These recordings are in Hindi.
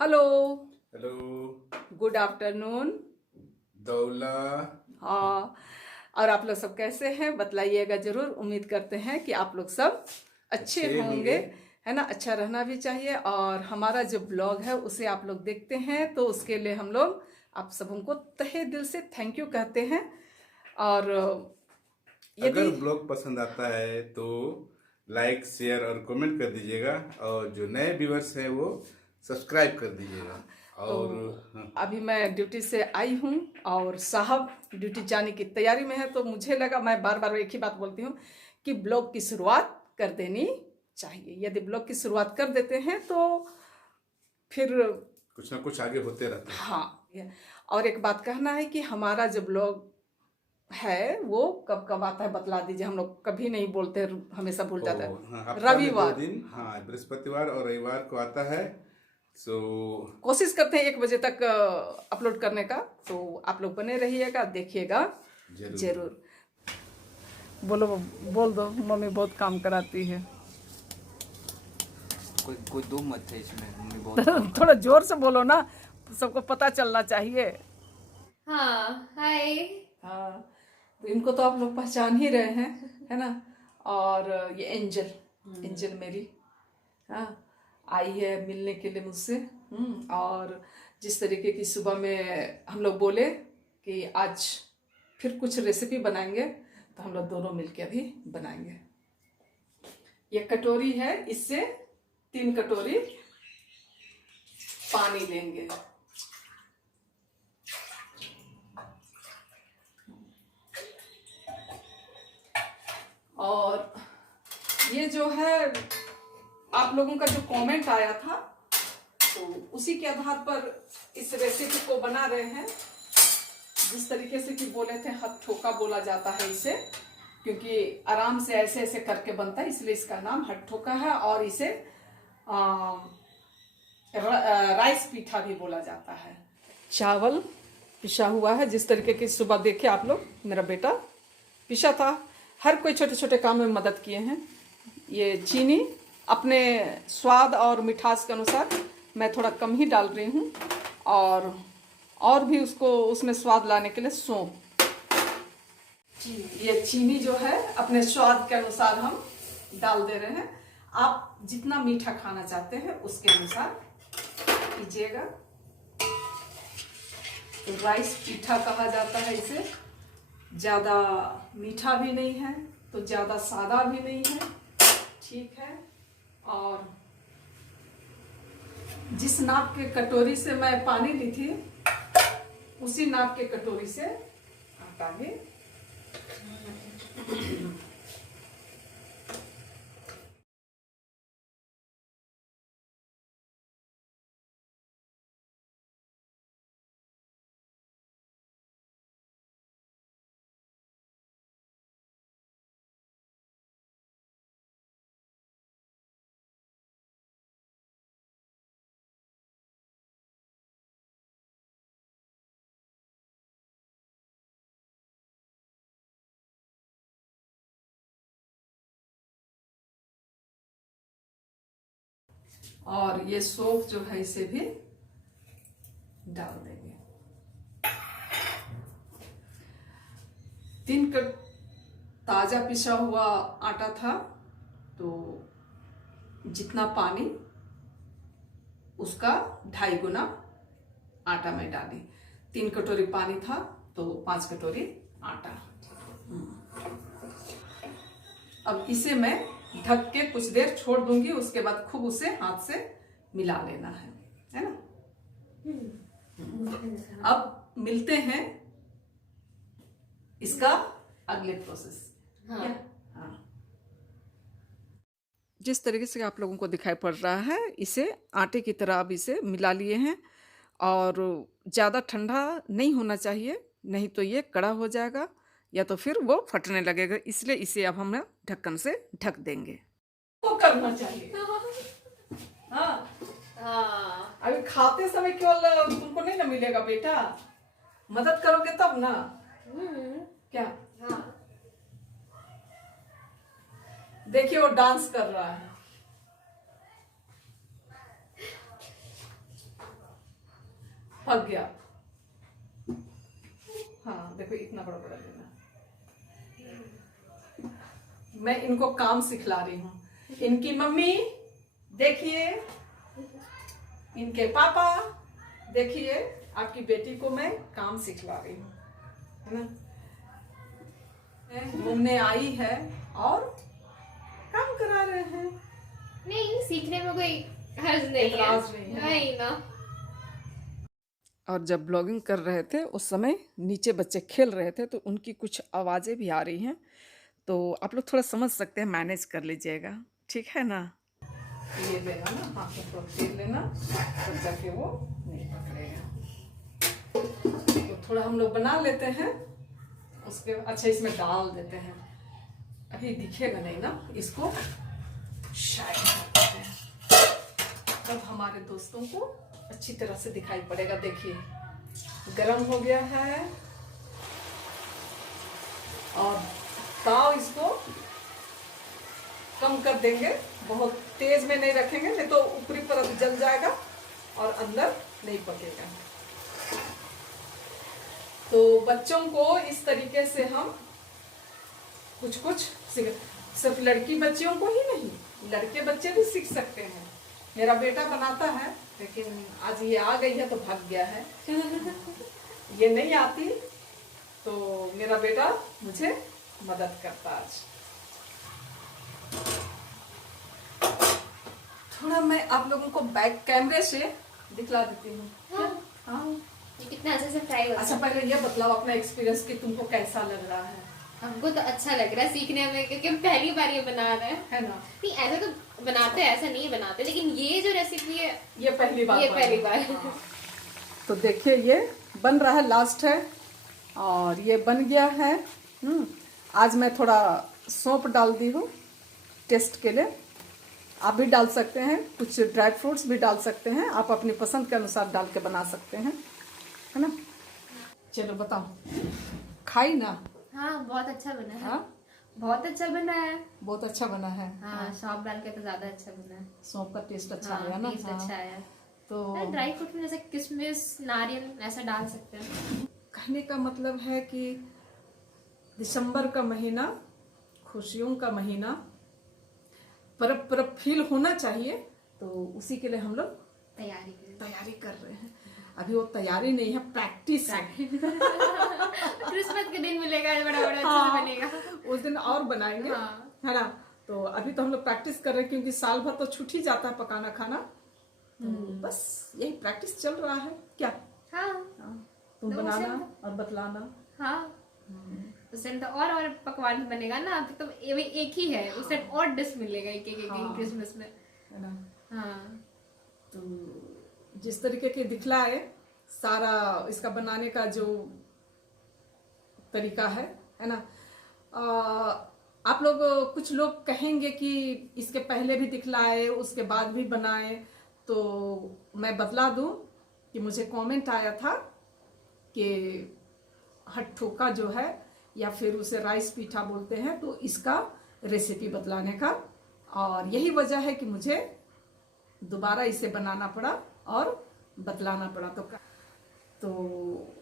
Hello. Hello. Good afternoon. Daula. हाँ, और आप लोग सब कैसे हैं बतलाइएगा जरूर। उम्मीद करते हैं कि आप लोग सब अच्छे अच्छे होंगे, होंगे। है ना। अच्छा रहना भी चाहिए। और हमारा जो ब्लॉग है उसे आप लोग देखते हैं तो उसके लिए हम लोग आप सबों को तहे दिल से थैंक यू कहते हैं। और अगर यदि ब्लॉग पसंद आता है तो लाइक शेयर और कमेंट कर दीजिएगा, और जो नए व्यूअर्स हैं वो सब्सक्राइब कर दीजिएगा। तो और हाँ, अभी मैं ड्यूटी से आई हूँ और साहब ड्यूटी जाने की तैयारी में है, तो मुझे लगा, मैं बार बार एक ही बात बोलती हूँ कि ब्लॉग की शुरुआत कर देनी चाहिए। यदि ब्लॉग की शुरुआत कर देते हैं तो फिर कुछ ना कुछ आगे होते रहता है। हाँ और एक बात कहना है कि हमारा जो ब्लॉग है वो कब कब आता है बतला दीजिए। हम लोग कभी नहीं बोलते, हमेशा भूल जाता है। हाँ, हफ्ता में दो रविवार, दिन हाँ, बृहस्पतिवार और रविवार को आता है। सो कोशिश करते हैं 1 बजे तक अपलोड करने का, तो आप लोग बने रहिएगा, देखिएगा जरूर। जरूर। बोलो, बोल दो, मम्मी बहुत काम कराती है। कोई कोई दो मत है इसमें, मम्मी बहुत काम थोड़ा करती जोर से बोलो ना, सबको पता चलना चाहिए। हाँ, हाय। हाँ, तो इनको तो आप लोग पहचान ही रहे हैं, है ना। और ये एंजल, एंजल मेरी, हाँ, आई है मिलने के लिए मुझसे। और जिस तरीके की सुबह में हम लोग बोले कि आज फिर कुछ रेसिपी बनाएंगे, तो हम लोग दोनों मिलके अभी बनाएंगे। ये कटोरी है, इससे 3 कटोरी पानी लेंगे। और ये जो है आप लोगों का जो कमेंट आया था, तो उसी के आधार पर इस रेसिपी को बना रहे हैं। जिस तरीके से कि बोले थे, हथ ठोका बोला जाता है इसे, क्योंकि आराम से ऐसे ऐसे करके बनता है, इसलिए इसका नाम हथ ठोका है। और इसे राइस पीठा भी बोला जाता है। चावल पिसा हुआ है, जिस तरीके की सुबह देखे आप लोग, मेरा बेटा पिसा था। हर कोई छोटे छोटे काम में मदद किए हैं। ये चीनी अपने स्वाद और मिठास के अनुसार मैं थोड़ा कम ही डाल रही हूँ, और भी उसको उसमें स्वाद लाने के लिए सौंफ। ये चीनी जो है अपने स्वाद के अनुसार हम डाल दे रहे हैं। आप जितना मीठा खाना चाहते हैं उसके अनुसार कीजिएगा। तो राइस पीठा कहा जाता है इसे। ज़्यादा मीठा भी नहीं है तो ज़्यादा सादा भी नहीं है, ठीक है। और जिस नाप के कटोरी से मैं पानी ली थी, उसी नाप के कटोरी से आटा भी। और ये सौंफ जो है इसे भी डाल देंगे। 3 कप ताजा पिसा हुआ आटा था, तो जितना पानी उसका 2.5 गुना आटा में डाली। 3 कटोरी पानी था तो 5 कटोरी आटा। अब इसे मैं ढक के कुछ देर छोड़ दूंगी, उसके बाद खूब उसे हाथ से मिला लेना है ना। अब मिलते हैं इसका अगले प्रोसेस। हाँ। हाँ, जिस तरीके से आप लोगों को दिखाई पड़ रहा है, इसे आटे की तरह अब इसे मिला लिए हैं। और ज़्यादा ठंडा नहीं होना चाहिए, नहीं तो ये कड़ा हो जाएगा या तो फिर वो फटने लगेगा। इसलिए इसे अब हम ढक्कन से ढक देंगे। वो करना चाहिए। हाँ, हाँ। अभी खाते समय केवल तुमको नहीं ना मिलेगा बेटा, मदद करोगे तब ना। क्या? हाँ। देखिए वो डांस कर रहा है। भाग गया। हाँ देखो इतना बड़ा बड़ा लेना। मैं इनको काम सिखला रही हूँ। इनकी मम्मी देखिए, इनके पापा देखिए, आपकी बेटी को मैं काम सिखला रही हूँ, है ना। घूमने आई है और काम करा रहे हैं। नहीं, सीखने में कोई हर्ज नहीं एतराज नहीं है। है। नहीं ना। और जब ब्लॉगिंग कर रहे थे उस समय नीचे बच्चे खेल रहे थे तो उनकी कुछ आवाज़ें भी आ रही हैं, तो आप लोग थोड़ा समझ सकते हैं, मैनेज कर लीजिएगा, ठीक है ना। ये लेना ना, हाथ में थोड़ा तेल लेना, तब जाके वो नहीं पकड़ेगा। तो थोड़ा हम लोग बना लेते हैं, उसके अच्छा इसमें डाल देते हैं। अभी दिखेगा नहीं ना, इसको शायद करते हैं, तब हमारे दोस्तों को अच्छी तरह से दिखाई पड़ेगा। देखिए गरम हो गया है और ताव इसको कम कर देंगे, बहुत तेज में नहीं रखेंगे, नहीं तो ऊपरी परत जल जाएगा और अंदर नहीं पकेगा। तो बच्चों को इस तरीके से हम कुछ कुछ सिर्फ लड़की बच्चियों को ही नहीं, लड़के बच्चे भी सीख सकते हैं। मेरा बेटा बनाता है, लेकिन आज ये आ गई है तो भाग गया है। ये नहीं आती तो मेरा बेटा मुझे मदद करता। आज थोड़ा मैं आप लोगों को बैक कैमरे से दिखला देती हूँ। हाँ ये कितना अच्छे से फ्राई होता अच्छा, है। पहले ये बतलाओ अपना एक्सपीरियंस कि तुमको कैसा लग रहा है हमको तो अच्छा लग रहा है सीखने में, क्योंकि हम पहली बार ये बना रहे हैं। है ना। नहीं ऐसा तो बनाते हैं, ऐसा नहीं बनाते, लेकिन ये जो रेसिपी है ये पहली बार ये बना पहली है। बार। हाँ। तो देखिए ये बन रहा है, लास्ट है और ये बन गया है। आज मैं थोड़ा सौंफ डाल दी हूँ टेस्ट के लिए। आप भी डाल सकते हैं, कुछ ड्राई फ्रूट्स भी डाल सकते हैं, आप अपनी पसंद के अनुसार डाल के बना सकते हैं, है ना। चलो बताओ, खाई ना। हाँ बहुत अच्छा बना है। हाँ बहुत अच्छा बना है। बहुत अच्छा बना है। हाँ सौंफ डाल के तो ज्यादा अच्छा बना है। सौंफ का टेस्ट अच्छा हाँ, आया ना। टेस्ट अच्छा है। तो ड्राई फ्रूट में जैसे किशमिश, नारियल ऐसा डाल सकते हैं। कहने का मतलब है कि दिसंबर का महीना खुशियों का महीना, परब परब फील होना चाहिए, तो उसी के लिए हम लोग तैयारी कर रहे हैं। अभी वो तैयारी नहीं है, प्रैक्टिस है। क्रिसमस के दिन मिलेगा, बड़ा बड़ा अच्छा हाँ, से बनेगा। उस दिन और बनाएंगे। हाँ। है ना। तो अभी तो हम लोग प्रैक्टिस कर रहे हैं, क्योंकि साल भर तो छूट ही जाता है पकाना खाना, तो बस यही प्रैक्टिस चल रहा है। क्या हाँ तुम तो बनाना उसे- और बतलाना। हाँ उस टाइम तो और पकवान बनेगा ना। अभी तो ये एक ही है, उस टाइम और डिश मिलेगा एक एक हाँ। क्रिसमस में। है ना। हाँ तो जिस तरीके के दिखलाए सारा इसका बनाने का जो तरीका है ना। आप लोग कुछ लोग कहेंगे कि इसके पहले भी दिखलाए उसके बाद भी बनाए, तो मैं बतला दूं कि मुझे कमेंट आया था कि हट्ठोका जो है, या फिर उसे राइस पीठा बोलते हैं, तो इसका रेसिपी बतलाने का, और यही वजह है कि मुझे दोबारा इसे बनाना पड़ा और बतलाना पड़ा। तो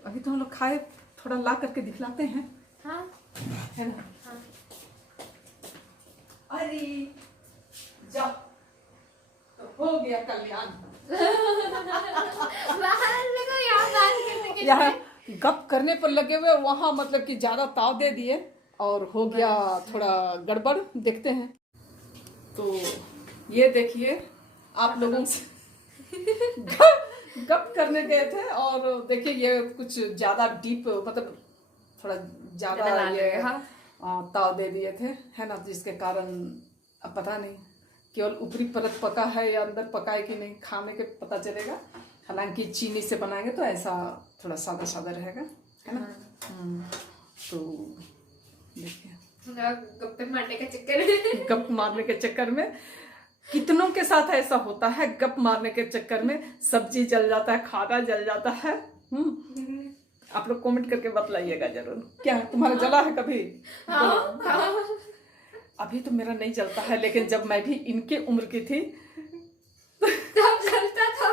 अभी तो हम लोग खाए, थोड़ा ला करके दिखलाते हैं, हाँ है ना। हाँ। अरे जाओ, तो हो गया कल्याण। बाहर देखो, यहाँ बात करने के यहाँ गप करने पर लगे हुए, वहां मतलब कि ज्यादा ताव दे दिए और हो गया थोड़ा गड़बड़। देखते हैं। तो ये देखिए, आप लोगों से गप करने गए थे और देखिए ये कुछ ज्यादा डीप, मतलब थोड़ा ज्यादा ज्यादा डाल ये रहे, हाँ। ताव दे दिए थे, है ना, जिसके कारण अब पता नहीं केवल ऊपरी परत पका है या अंदर पका है कि नहीं, खाने के पता चलेगा। हालांकि चीनी से बनाएंगे तो ऐसा थोड़ा सादा सादा रहेगा, है ना। तो देखिए गप्पे मारने का चक्कर। गप मारने के चक्कर में कितनों के साथ ऐसा होता है, गप मारने के चक्कर में सब्जी जल जाता है, खाना जल जाता है। आप लोग कमेंट करके बतलाइएगा जरूर, क्या तुम्हारा जला है कभी? हाँ। अभी तो मेरा नहीं जलता है, लेकिन जब मैं भी इनके उम्र की थी तब जलता था,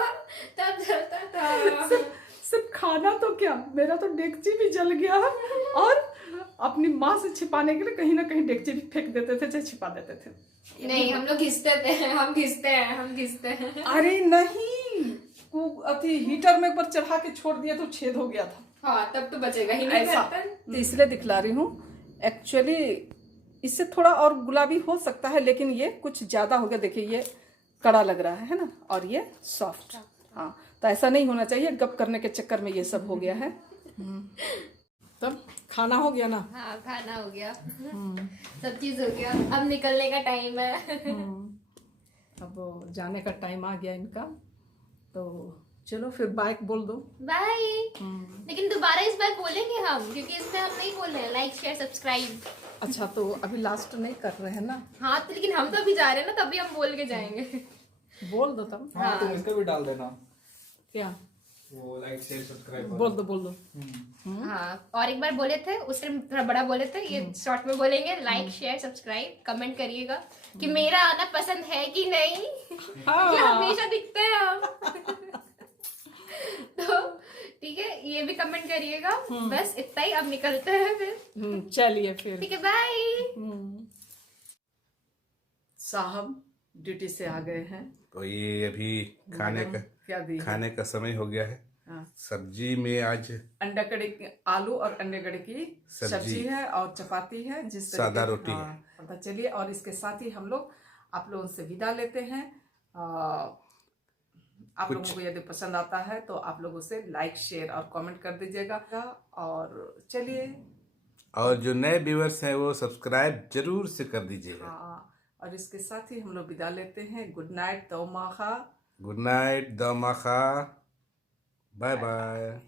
तब जलता था। सिर्फ खाना तो क्या, मेरा तो डेगची भी जल गया और अपनी माँ से छिपाने के लिए कहीं ना कहीं डेगची भी फेंक देते थे, चाहे छिपा देते थे। नहीं, हम लोग घिसते थे, हम घिसते हैं। अरे नहीं, अति हीटर में एक बार चढ़ा के छोड़ दिया तो छेद हो गया था। हाँ, तब तो बचेगा ही नहीं ऐसा बर्तन। तो इसलिए दिखला रही हूँ। एक्चुअली इससे थोड़ा और गुलाबी हो सकता है, लेकिन ये कुछ ज्यादा हो गया। देखिए ये कड़ा लग रहा है ना, और ये सॉफ्ट। हाँ, तो ऐसा नहीं होना चाहिए, गप करने के चक्कर में ये सब हो गया है। तब खाना हो गया ना? हाँ, खाना हो गया, सब चीज हो गया, अब निकलने का टाइम है। अब जाने का टाइम आ गया इनका, तो चलो फिर बाय बोल दो। बाय। लेकिन दोबारा इस बार बोलेंगे हम, क्योंकि इसमें हम नहीं बोल रहे हैं लाइक शेयर सब्सक्राइब। अच्छा, तो अभी लास्ट नहीं कर रहे हैं ना? हाँ, तो लेकिन हम तो अभी जा रहे हैं ना, तभी हम बोल के जाएंगे। बोल दो तब। हाँ, तुम इसका भी डाल देना, क्या वो लाइक शेयर सब्सक्राइब। बोल दो। हाँ, और एक बार बोले थे, उस टाइम थोड़ा बड़ा बोले थे, ये शॉर्ट में बोलेंगे लाइक शेयर सब्सक्राइब, कमेंट करिएगा कि मेरा आना पसंद है कि नहीं। हाँ। कि हमेशा दिखते हैं हम। तो ठीक है, ये भी कमेंट करिएगा। बस इतना ही, अब निकलते हैं फिर। चलिए फिर। ठीक है, बाय। साहब ड्यूटी से आ गए हैं, तो ये अभी खाने का क्या दी? खाने का समय हो गया है। हाँ। सब्जी में आज अंडा कड़ी, आलू और अंडे कड़ी की सब्जी है और चपाती है, जिस तरीके- सादा रोटी हाँ, है। पता चलिए। और इसके साथ ही हम लोग आप लोगों से विदा लेते हैं। आप लोगों को यदि पसंद आता है तो आप लोगों से लाइक शेयर और कमेंट कर दीजिएगा। और चलिए, और जो नए व्यूअर्स हैं वो सब्सक्राइब जरूर से कर दीजिएगा। हाँ, और इसके साथ ही हम लोग विदा लेते हैं। गुड नाइट, तौमा खा। गुड नाइट, दमा खा, बाय बाय।